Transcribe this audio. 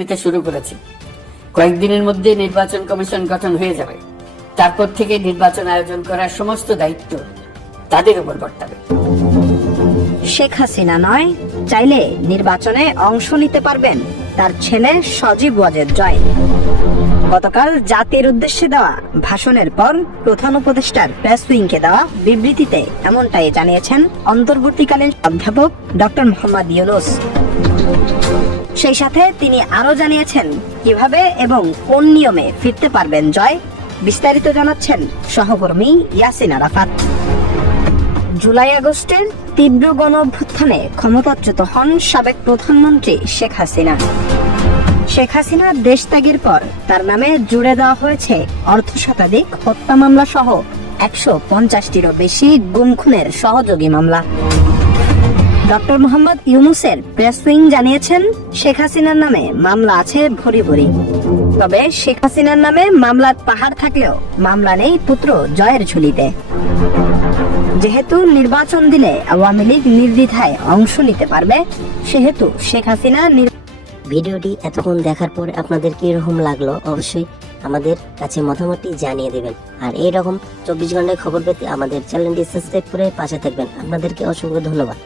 নিতে শুরু করেছে। কয়েকদিনের মধ্যে নির্বাচন কমিশন গঠন হয়ে যাবে। তারপর থেকে নির্বাচন আয়োজন করার সমস্ত দায়িত্ব তাদের উপর বর্তাবে। শেখ হাসিনা নয়, চাইলে নির্বাচনে অংশ নিতে পারবেন তার ছেলে সজীব ওয়াজেদ জয়। গতকাল জাতির উদ্দেশ্যে দেওয়া ভাষণের পর প্রধান উপদেষ্টার প্রেস উইংকে দেওয়া বিবৃতিতে এমনটাই জানিয়েছেন অন্তর্বর্তীকালীন অধ্যাপক ডক্টর মোহাম্মদ ইউনূস। সেই সাথে তিনি আরো জানিয়েছেন কিভাবে এবং কোন নিয়মে ফিরতে পারবেন জয়। বিস্তারিত জানাচ্ছেন সহকর্মী ইয়াসিন আরাফাত। জুলাই আগস্টের তীব্র গণ অভ্যুত্থানে ক্ষমতাচ্যুত হন সাবেক প্রধানমন্ত্রী শেখ হাসিনা। শেখ হাসিনার দেশ ত্যাগের পর তার নামে জুড়ে দেওয়া হয়েছে অর্ধশতাধিক হত্যা মামলা সহ 150টিরও বেশি গুম খুনের সহযোগী মামলা। ডক্টর মোহাম্মদ ইউনূসের প্রেস উইং জানিয়েছেন শেখ হাসিনার নামে মামলা আছে ভরি ভরি। তবে শেখ হাসিনার নামে মামলার পাহাড় থাকলেও মামলা নেই পুত্র জয়ের ঝুলিতে। যেহেতু নির্বাচন দিলে আওয়ামী লীগ নির্দ্বিধায় অংশ নিতে পারবে, সেহেতু শেখ হাসিনা। ভিডিওটি এতক্ষণ দেখার পর আপনাদের কিরকম লাগলো অবশ্যই আমাদের কাছে মতামতটি জানিয়ে দেবেন। আর এইরকম 24 ঘন্টায় খবর পেতে আমাদের চ্যানেলটি সাবস্ক্রাইব করে পাশে থাকবেন। আপনাদেরকে অসংখ্য ধন্যবাদ।